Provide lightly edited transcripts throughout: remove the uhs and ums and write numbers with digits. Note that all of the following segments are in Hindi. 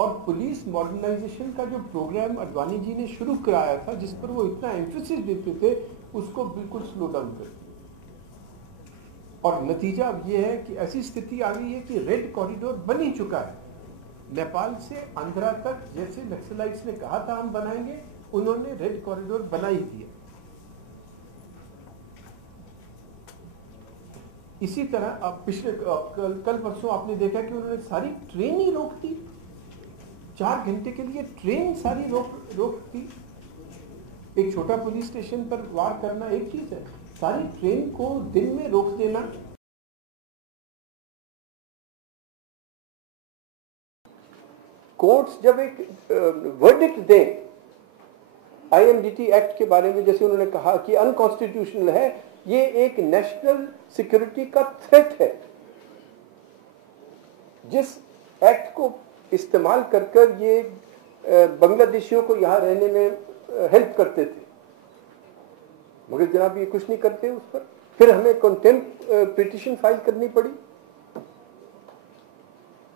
और पुलिस मॉडर्नाइजेशन का जो प्रोग्राम अडवाणी जी ने शुरू कराया था, जिस पर वो इतना एम्फेसिस देते थे, उसको बिल्कुल स्लो डाउन कर दिया। और नतीजा अब ये है कि ऐसी स्थिति आ गई है कि रेड कॉरिडोर बन ही चुका है। नेपाल से आंध्रा तक जैसे नक्सलाइट्स ने कहा था हम बनाएंगे, उन्होंने रेड कॉरिडोर बना ही दिया। इसी तरह अब पिछले कल परसों आपने देखा कि उन्होंने सारी ट्रेन ही रोक दी। 4 घंटे के लिए ट्रेन सारी रोक दी। एक छोटा पुलिस स्टेशन पर वार करना एक चीज है, सारी ट्रेन को दिन में रोक देना। कोर्ट्स जब एक वर्डिक्ट दें आईएमडीटी एक्ट के बारे में, जैसे उन्होंने कहा कि अनकॉन्स्टिट्यूशनल है, ये एक नेशनल सिक्योरिटी का थ्रेट है। जिस एक्ट को इस्तेमाल कर ये बांग्लादेशियों को यहाँ रहने में हेल्प करते थे, मगर जनाब ये कुछ नहीं करते उस पर। फिर हमें कंटेम्प्ट पिटीशन फाइल करनी पड़ी,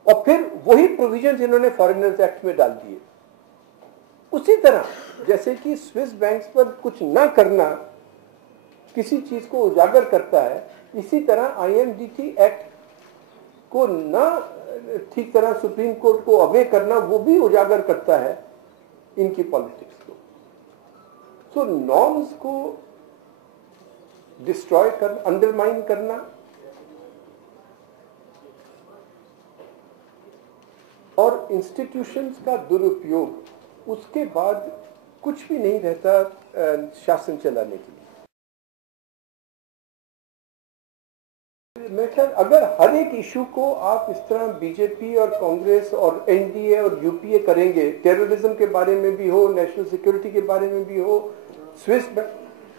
और फिर वही प्रोविजंस इन्होंने फॉरेनर्स एक्ट में डाल दिए। उसी तरह जैसे कि स्विस बैंक्स पर कुछ ना करना किसी चीज को उजागर करता है, इसी तरह आईएमडीटी एक्ट को ना ठीक तरह सुप्रीम कोर्ट को अवे करना, वो भी उजागर करता है इनकी पॉलिटिक्स को। सो नॉर्म्स को डिस्ट्रॉय करना, अंडरमाइन करना, और इंस्टीट्यूशंस का दुरुपयोग, उसके बाद कुछ भी नहीं रहता शासन चलाने के लिए। मैं ख्याल अगर हर एक इशू को आप इस तरह बीजेपी और कांग्रेस और एनडीए और यूपीए करेंगे, टेररिज्म के बारे में भी हो, नेशनल सिक्योरिटी के बारे में भी हो, स्विस बैंक,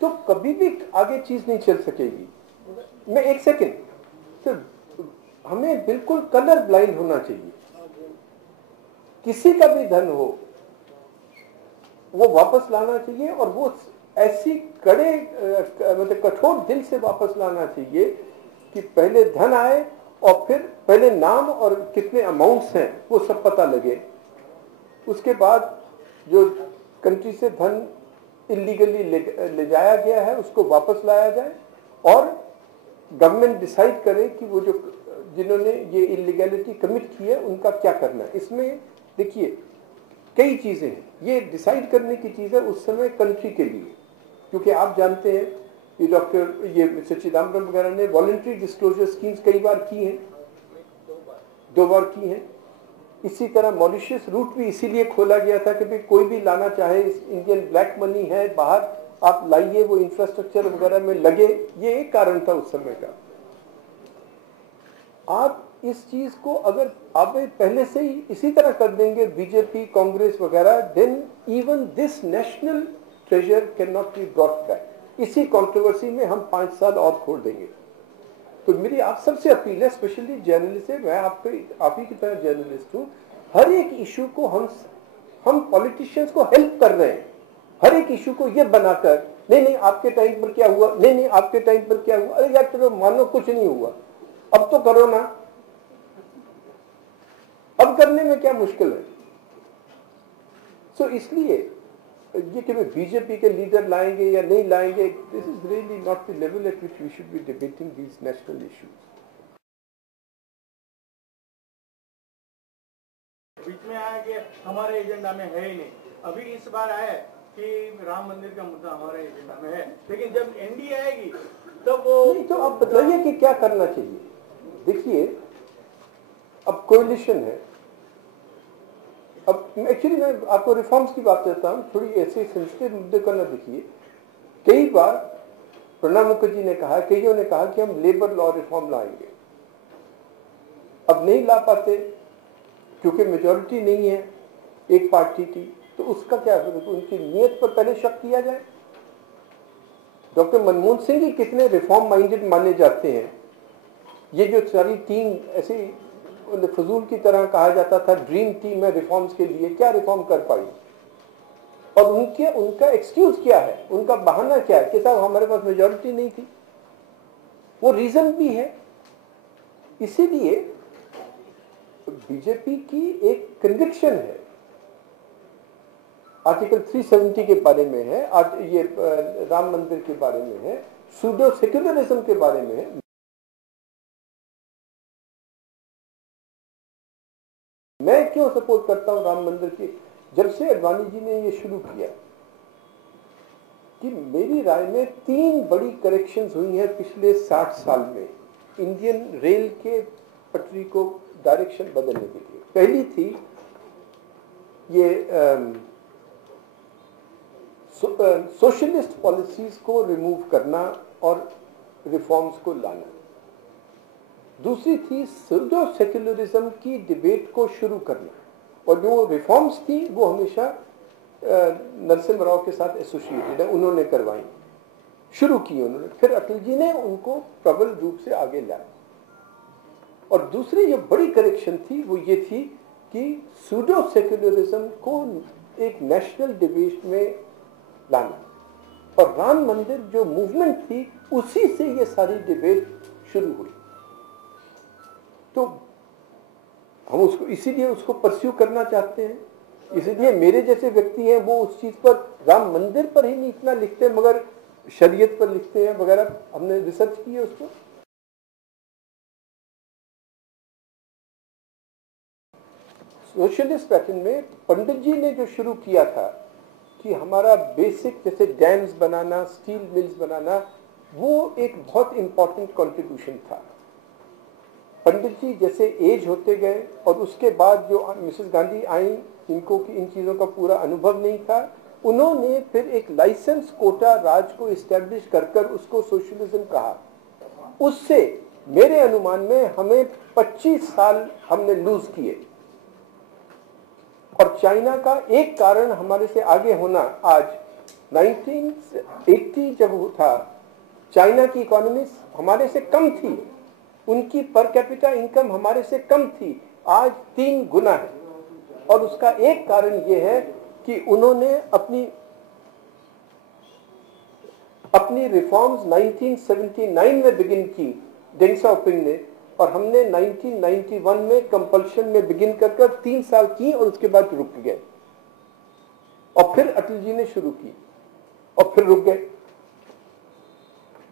तो कभी भी आगे चीज नहीं चल सकेगी। मैं एक सेकेंड सर, हमें बिल्कुल कलर ब्लाइंड होना चाहिए। किसी का भी धन हो वो वापस लाना चाहिए, और वो ऐसी कड़े मतलब कठोर दिल से वापस लाना चाहिए कि पहले धन आए और फिर पहले नाम और कितने अमाउंट्स हैं वो सब पता लगे। उसके बाद जो कंट्री से धन इलीगली ले जाया गया है उसको वापस लाया जाए, और गवर्नमेंट डिसाइड करे कि वो जो जिन्होंने ये इलीगैलिटी कमिट की है उनका क्या करना है। इसमें देखिए कई चीजें हैं, ये डिसाइड करने की चीज है उस समय कंट्री के लिए, क्योंकि आप जानते हैं ये डॉक्टर ये मिस्टर चिदम्बरम वगैरह ने वॉलंटरी डिस्क्लोजर स्कीम्स कई बार की हैं, 2 बार की हैं। इसी तरह मॉरिशस रूट भी इसीलिए खोला गया था कि कोई भी लाना चाहे, इंडियन ब्लैक मनी है बाहर, आप लाइए, वो इंफ्रास्ट्रक्चर वगैरह में लगे, ये एक कारण था उस समय का। आप इस चीज को अगर आप पहले से ही इसी तरह कर देंगे बीजेपी कांग्रेस वगैरह, then even this national treasure can not be brought back. इसी कंट्रोवर्सी में हम 5 साल और खोल देंगे। तो मेरी आप सबसे अपील है, स्पेशली जर्नलिस्ट है, मैं आप ही की तरह जर्नलिस्ट हूँ, हर एक इशू को हम पॉलिटिशियंस को हेल्प कर रहे हैं। हर एक इशू को ये बनाकर नहीं आपके टाइम पर क्या हुआ, नहीं आपके टाइम पर क्या हुआ, अरे यार चलो मानो कुछ नहीं हुआ, अब तो करो ना, अब करने में क्या मुश्किल है। सो इसलिए ये कि बीजेपी के लीडर लाएंगे या नहीं लाएंगे, this is really not the level at which we should be debating these national issues. बीच में आया कि हमारे एजेंडा में है ही नहीं, अभी इस बार आया कि राम मंदिर का मुद्दा हमारे एजेंडा में है, लेकिन जब एनडीए आएगी तब वो नहीं, तो आप बताइए कि क्या करना चाहिए। देखिए अब कोalition है, अब एक्चुअली मैं आपको रिफॉर्म्स की बात करता हूँ, थोड़ी ऐसे सेंसिटिव मुद्दे को ना देखिए। कई बार प्रणब मुखर्जी ने कहा, कईयों ने कहा कि हम लेबर लॉ रिफॉर्म लाएंगे, अब नहीं ला पाते क्योंकि मेजॉरिटी नहीं है एक पार्टी की, तो उसका क्या, उनकी नीयत पर पहले शक किया जाए। डॉक्टर मनमोहन सिंह ही कितने रिफॉर्म माइंडेड माने जाते हैं, ये जो सारी टीम ऐसे फजूल की तरह कहा जाता था ड्रीम टीम है रिफॉर्म्स के लिए, क्या रिफॉर्म कर पाई, और उनका एक्सक्यूज क्या है, उनका बहाना क्या है कि साहब हमारे पास मेजॉरिटी नहीं थी। वो रीजन भी है। इसीलिए बीजेपी की एक कन्विक्शन है, आर्टिकल 370 के बारे में है, आज ये राम मंदिर के बारे में है, सूडो सेक्युलरिज्म के बारे में है। मैं क्यों सपोर्ट करता हूं राम मंदिर की? जब से अडवाणी जी ने ये शुरू किया कि मेरी राय में 3 बड़ी करेक्शंस हुई हैं पिछले 60 साल में इंडियन रेल के पटरी को डायरेक्शन बदलने के लिए। पहली थी ये सोशलिस्ट पॉलिसीज को रिमूव करना और रिफॉर्म्स को लाना। दूसरी थी सूडो सेक्युलरिज्म की डिबेट को शुरू करना, और जो रिफॉर्म्स थी वो हमेशा नरसिम्हा राव के साथ एसोसिएटेड है, उन्होंने करवाई, शुरू की उन्होंने, फिर अटल जी ने उनको प्रबल रूप से आगे लाया। और दूसरी जो बड़ी करेक्शन थी वो ये थी कि सूडो सेक्युलरिज्म को एक नेशनल डिबेट में लाना, और राम मंदिर जो मूवमेंट थी उसी से ये सारी डिबेट शुरू हुई। तो हम उसको इसीलिए उसको परस्यू करना चाहते हैं, इसीलिए मेरे जैसे व्यक्ति हैं वो उस चीज पर, राम मंदिर पर ही नहीं इतना लिखते मगर शरीयत पर लिखते हैं वगैरह। हमने रिसर्च की है उसको। सोशलिस्ट पैटर्न में पंडित जी ने जो शुरू किया था कि हमारा बेसिक जैसे डैम्स बनाना, स्टील मिल्स बनाना, वो एक बहुत इंपॉर्टेंट कंट्रीब्यूशन था। पंडित जी जैसे एज होते गए और उसके बाद जो मिसेस गांधी आई, जिनको कि इन चीज़ों का पूरा अनुभव नहीं था, उन्होंने फिर एक लाइसेंस कोटा राज को इस्टेब्लिश कर उसको सोशलिज्म कहा। उससे मेरे अनुमान में हमें 25 साल हमने लूज किए, और चाइना का एक कारण हमारे से आगे होना, आज 1980 जब था, चाइना की इकोनॉमी हमारे से कम थी, उनकी पर कैपिटा इनकम हमारे से कम थी, आज 3 गुना है। और उसका एक कारण यह है कि उन्होंने अपनी रिफॉर्म्स 1979 में बिगिन की डेंग शाओपिंग ने, और हमने 1991 में कंपल्शन में बिगिन कर 3 साल की और उसके बाद रुक गए, और फिर अटल जी ने शुरू की और फिर रुक गए।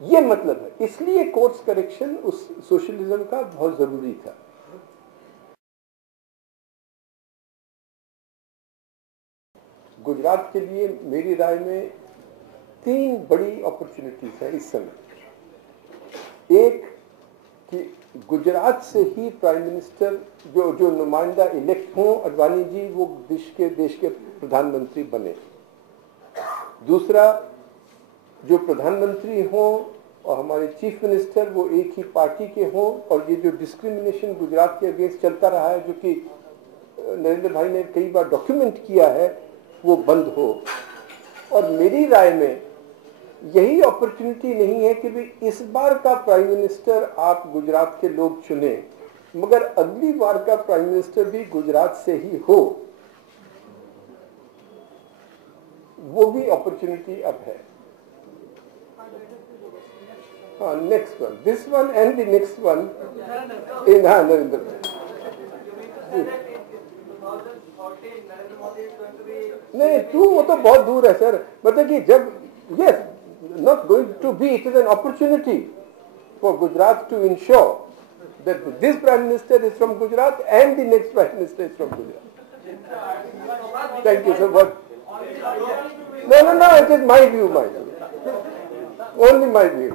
ये मतलब है, इसलिए कोर्स करेक्शन उस सोशलिज्म का बहुत जरूरी था। गुजरात के लिए मेरी राय में 3 बड़ी अपॉर्चुनिटीज है इस समय। एक कि गुजरात से ही प्राइम मिनिस्टर जो नुमाइंदा इलेक्ट हों अडवाणी जी, वो देश के प्रधानमंत्री बने। दूसरा, जो प्रधानमंत्री हों और हमारे चीफ मिनिस्टर वो एक ही पार्टी के हों, और ये जो डिस्क्रिमिनेशन गुजरात के अगेंस्ट चलता रहा है, जो कि नरेंद्र भाई ने कई बार डॉक्यूमेंट किया है, वो बंद हो। और मेरी राय में यही अपॉर्चुनिटी नहीं है कि भी इस बार का प्राइम मिनिस्टर आप गुजरात के लोग चुने, मगर अगली बार का प्राइम मिनिस्टर भी गुजरात से ही हो, वो भी अपॉर्चुनिटी अब है। हाँ, next one, this one and the next one in, हाँ नरेंद्र नहीं, वो तो बहुत दूर है सर। मतलब कि जब yes not going to be, it is an opportunity for Gujarat to ensure that this Prime Minister is from Gujarat and the next Prime Minister is from Gujarat. Thank you, sir. What? No, it is my view. Only my view.